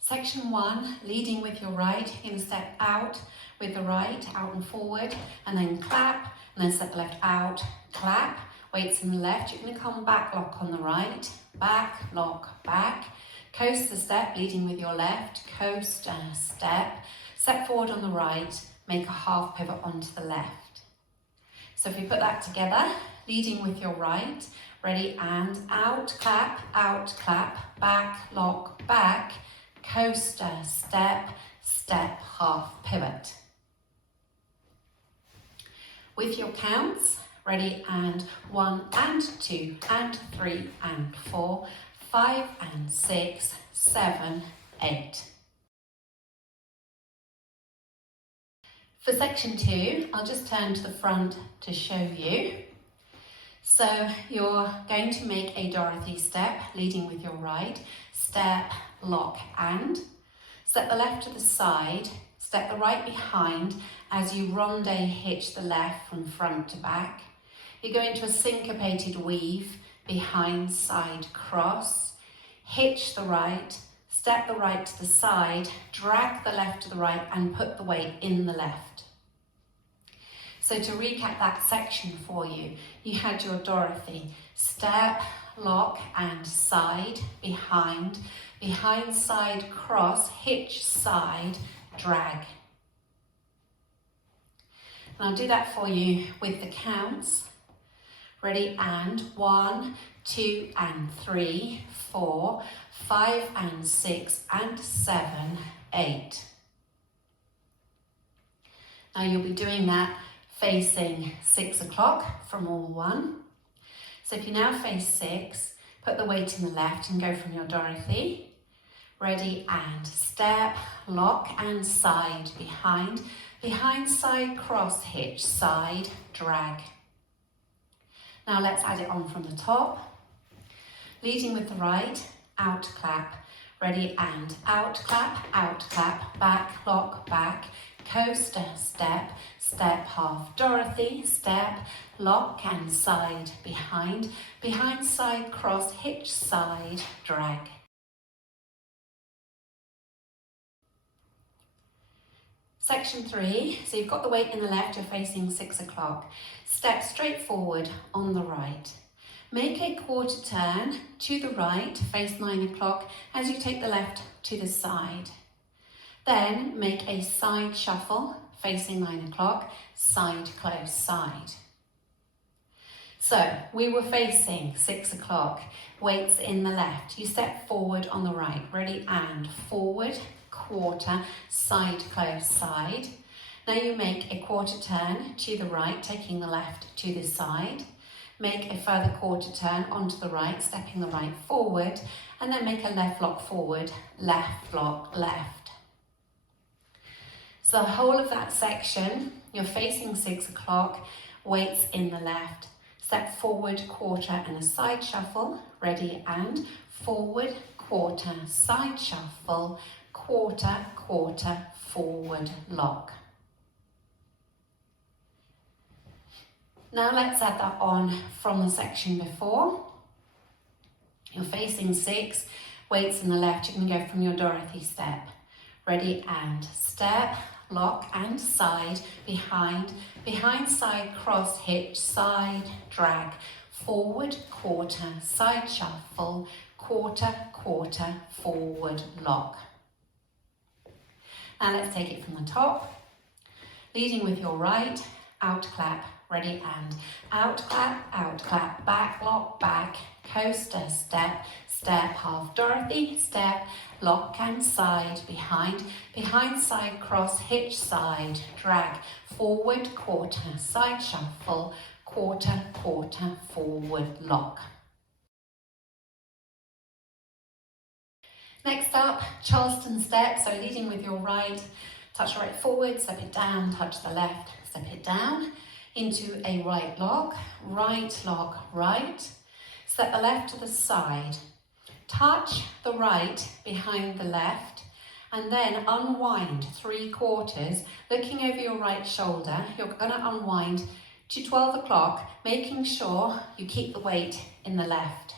Section 1, leading with your right, you're going to step out with the right, out and forward, and then clap, and then step the left out, clap, weights in the left, you're going to come back, lock on the right, back, lock, back, coaster step, leading with your left, coaster step forward on the right, make a half pivot onto the left. So if you put that together, leading with your right, ready, and out, clap, back, lock, back, coaster, step, half pivot. With your counts, ready, and 1 and 2 and 3 and 4, 5 and 6, 7, 8. For section 2, I'll just turn to the front to show you. So you're going to make a Dorothy step, leading with your right, step, lock, and step the left to the side, step the right behind as you ronde hitch the left from front to back. You go into a syncopated weave, behind, side, cross, hitch the right, step the right to the side, drag the left to the right and put the weight in the left. So to recap that section for you, you had your Dorothy, step, lock and side, behind, side, cross, hitch, side, drag. And I'll do that for you with the counts. Ready, and 1, 2 and 3, 4, 5 and 6 and 7, 8. Now you'll be doing that facing 6 o'clock from all 1. So if you now face 6, put the weight in the left and go from your Dorothy. Ready, and step, lock and side, behind, side, cross, hitch, side, drag. Now let's add it on from the top. Leading with the right, out, clap, ready, and out, clap, back, lock, back, coaster, step, half Dorothy, step, lock and side, behind, side, cross, hitch, side, drag. Section 3, so you've got the weight in the left, you're facing 6 o'clock. Step straight forward on the right. Make a quarter turn to the right, face 9 o'clock, as you take the left to the side. Then make a side shuffle, facing 9 o'clock, side, close, side. So we were facing 6 o'clock, weights in the left. You step forward on the right, ready, and forward, quarter, side, close, side. Now you make a quarter turn to the right, taking the left to the side. Make a further quarter turn onto the right, stepping the right forward, and then make a left lock forward, left lock, left. So the whole of that section, you're facing 6 o'clock, weights in the left. Step forward, quarter, and a side shuffle, ready, and forward, quarter, side shuffle, quarter, forward, lock. Now let's add that on from the section before. You're facing 6, weights in the left, you can go from your Dorothy step. Ready, and step, lock and side, behind, side, cross, hitch, side, drag, forward, quarter, side shuffle, quarter, forward, lock. Now let's take it from the top. Leading with your right, out, clap, ready, and out, clap, back, lock, back, coaster, step, half Dorothy, step, lock and side, behind, side, cross, hitch, side, drag, forward, quarter, side shuffle, quarter, forward, lock. Next up, Charleston step, so leading with your right, touch right forward, step it down, touch the left, step it down, into a right lock, right, step the left to the side, touch the right behind the left, and then unwind 3/4, looking over your right shoulder. You're going to unwind to 12 o'clock, making sure you keep the weight in the left.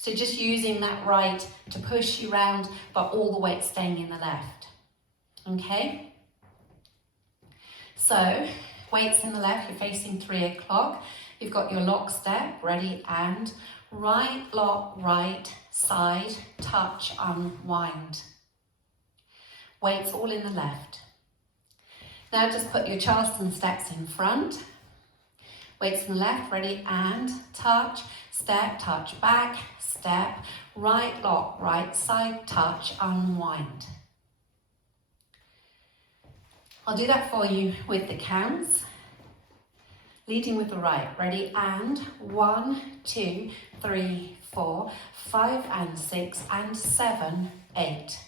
So just using that right to push you round, but all the weight staying in the left. Okay? So, weights in the left, you're facing 3 o'clock. You've got your lock step, ready, and right, lock, right, side, touch, unwind. Weights all in the left. Now just put your Charleston steps in front. Weights in the left, ready, and touch, step, touch, back, step, right, lock, right, side, touch, unwind. I'll do that for you with the counts. Leading with the right, ready, and 1, 2, 3, 4, 5 and 6 and 7, 8.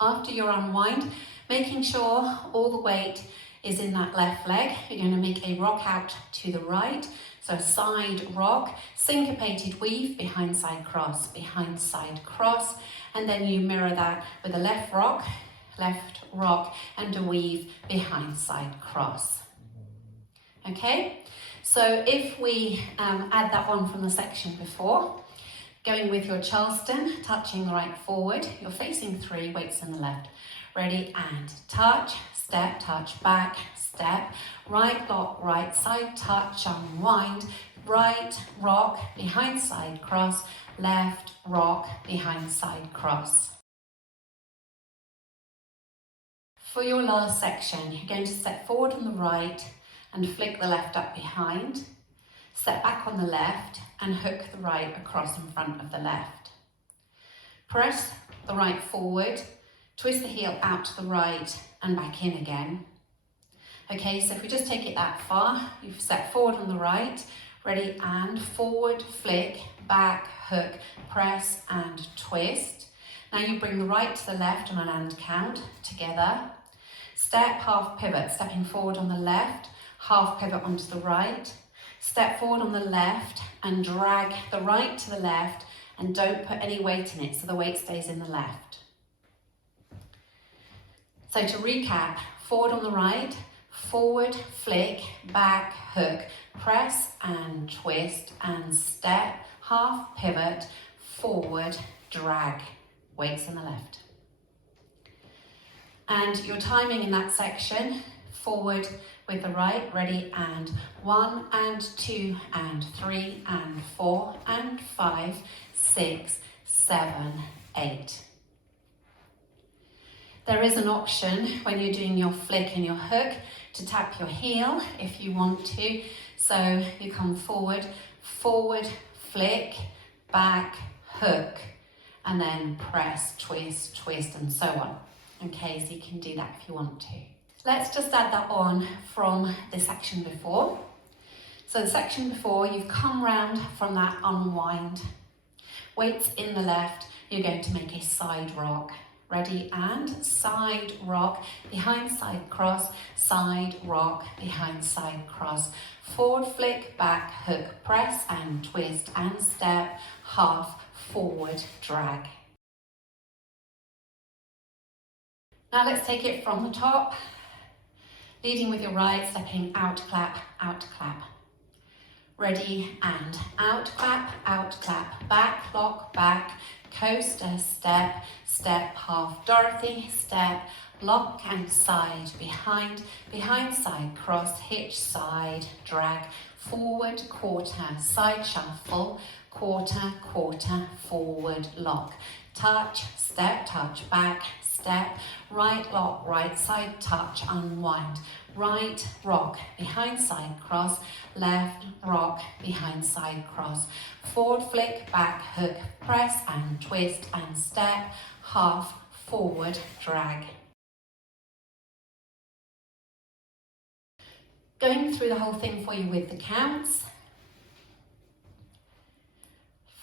After your unwind, making sure all the weight is in that left leg, you're going to make a rock out to the right. So side rock, syncopated weave, behind side cross, and then you mirror that with a left rock, and a weave, behind side cross. Okay, so if we add that one from the section before, going with your Charleston, touching the right forward, you're facing 3, weights in the left. Ready, and touch, step, touch, back, step, right, lock, right, side, touch, unwind, right, rock, behind side cross, left, rock, behind side cross. For your last section, you're going to step forward on the right and flick the left up behind, step back on the left and hook the right across in front of the left. Press the right forward, twist the heel out to the right and back in again. Okay, so if we just take it that far, you've stepped forward on the right, ready, and forward, flick, back, hook, press and twist. Now you bring the right to the left on an and count together. Step, half pivot, stepping forward on the left, half pivot onto the right. Step forward on the left and drag the right to the left and don't put any weight in it so the weight stays in the left. So to recap, forward on the right, forward, flick, back, hook, press and twist and step, half pivot, forward, drag, weights in the left. And your timing in that section, forward with the right, ready, and 1 and 2 and 3 and 4 and 5, 6, 7, 8. There is an option when you're doing your flick and your hook to tap your heel if you want to. So you come forward, forward, flick, back, hook, and then press, twist, twist, and so on. Okay, so you can do that if you want to. Let's just add that on from the section before. So the section before, you've come round from that unwind. Weights in the left, you're going to make a side rock. Ready, and side rock, behind side cross, side rock, behind side cross. Forward flick, back hook, press and twist and step, half, forward, drag. Now let's take it from the top. Leading with your right, stepping out, clap, ready, and out, clap, back, lock, back, coaster, step, step, half Dorothy, step, lock and side, behind, side, cross, hitch, side, drag, forward, quarter, side shuffle, quarter, forward, lock, touch, step, touch, back, step, right lock, right side touch, unwind, right rock, behind side cross, left rock, behind side cross, forward flick, back hook, press and twist and step, half, forward, drag. Going through the whole thing for you with the counts.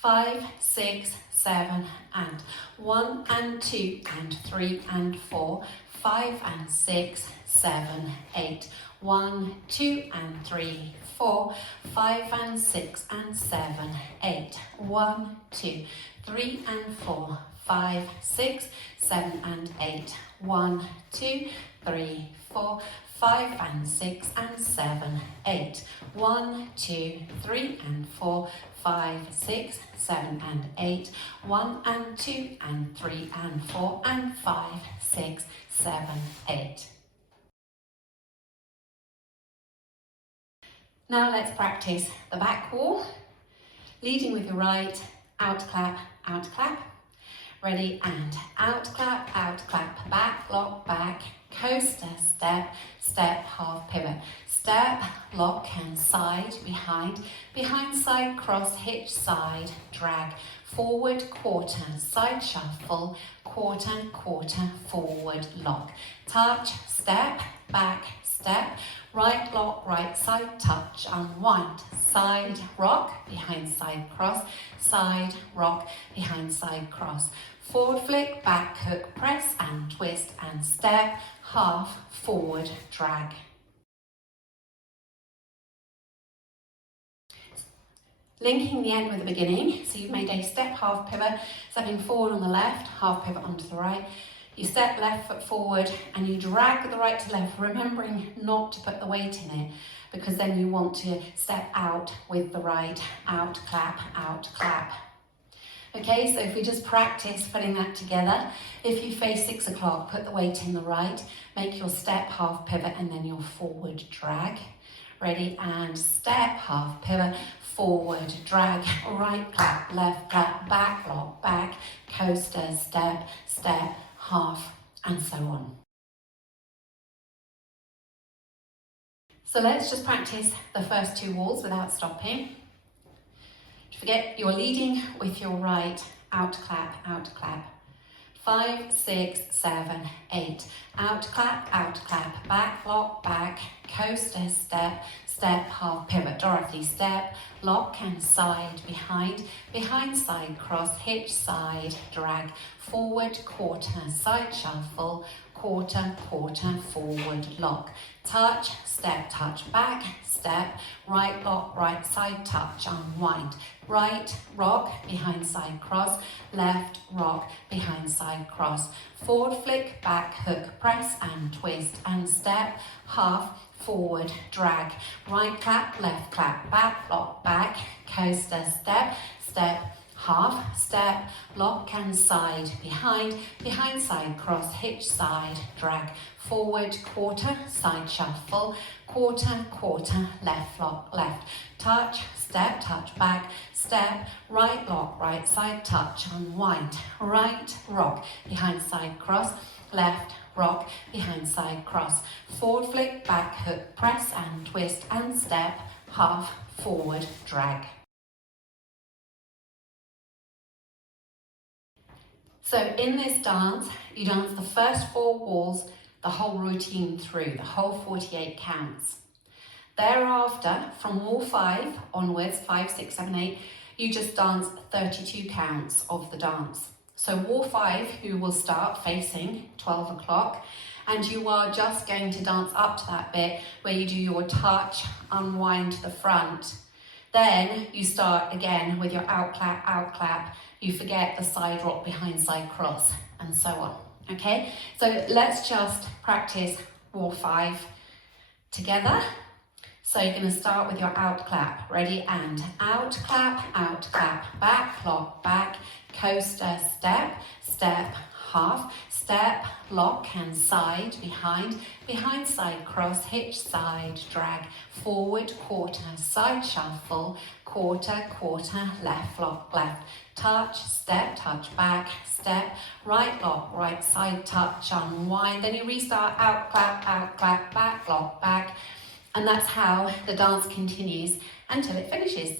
5, 6, 7 and 1 and 2 and 3 and 4, 5 and 6, 7, 8, 1, 2 and 3, 4, 5 and 6 and 7, 8, 1, 2, 3 and 4, 5, 6, 7 and 8, 1, 2, 3, 4, 5 and 6 and 7, 8. 1, 2, 3 and 4, 5, 6, 7 and 8. 1 and 2 and 3 and 4 and 5, 6, 7, 8. Now let's practice the back wall. Leading with your right, out clap, ready, and out clap, back, lock, back, coaster, step, step, half pivot, step, lock and side, behind side, cross, hitch, side, drag, forward, quarter, side shuffle, quarter, forward, lock, touch, step, back, step, right lock, right side touch, unwind, side rock, behind side cross, side rock, behind side cross, forward flick, back hook, press and twist and step, half, forward, drag. Linking the end with the beginning, so you've made a step, half pivot, stepping forward on the left, half pivot onto the right. You step left foot forward and you drag the right to left, remembering not to put the weight in it, because then you want to step out with the right, out, clap, out, clap. Okay, so if we just practice putting that together, if you face 6 o'clock, put the weight in the right, make your step, half pivot, and then your forward drag. Ready, and step, half pivot, forward, drag, right clap, left clap, back lock, back, coaster, step, step, half, and so on. So let's just practice the first 2 walls without stopping. Don't forget, you're leading with your right, out clap, 5, 6, 7, 8, out clap, back lock, back, coaster, step, step, half pivot, Dorothy, step, lock and side, behind side cross, hitch, side, drag, forward, quarter, side shuffle, quarter, forward, lock, touch, step, touch, back, step, right lock, right side touch, unwind, right rock, behind side cross, left rock, behind side cross, forward flick, back hook, press and twist and step, half, forward, drag, right clap, left clap, back lock, back, coaster, step, step, half, step, lock and side, behind side cross, hitch, side, drag, forward, quarter, side shuffle, quarter, left lock, left, touch, step, touch, back, step, right lock, right side touch, unwind, right rock, behind side cross, left rock, behind side cross, forward flick, back hook, press and twist and step, half, forward, drag. So in this dance, you dance the first 4 walls, the whole routine through, the whole 48 counts. Thereafter, from wall 5 onwards, 5, 6, 7, 8, you just dance 32 counts of the dance. So wall 5, you will start facing 12 o'clock, and you are just going to dance up to that bit where you do your touch, unwind to the front. Then you start again with your out clap, you forget the side rock, behind side cross, and so on. Okay, so let's just practice wall 5 together. So you're going to start with your out clap. Ready, and out clap, back lock, back, coaster, step, step, half, step, lock and side, behind side cross, hitch, side, drag, forward, quarter, side shuffle, quarter, left lock, left, touch, step, touch, back, step, right lock, right side touch, unwind, then you restart, out clap, back lock, back, and that's how the dance continues until it finishes.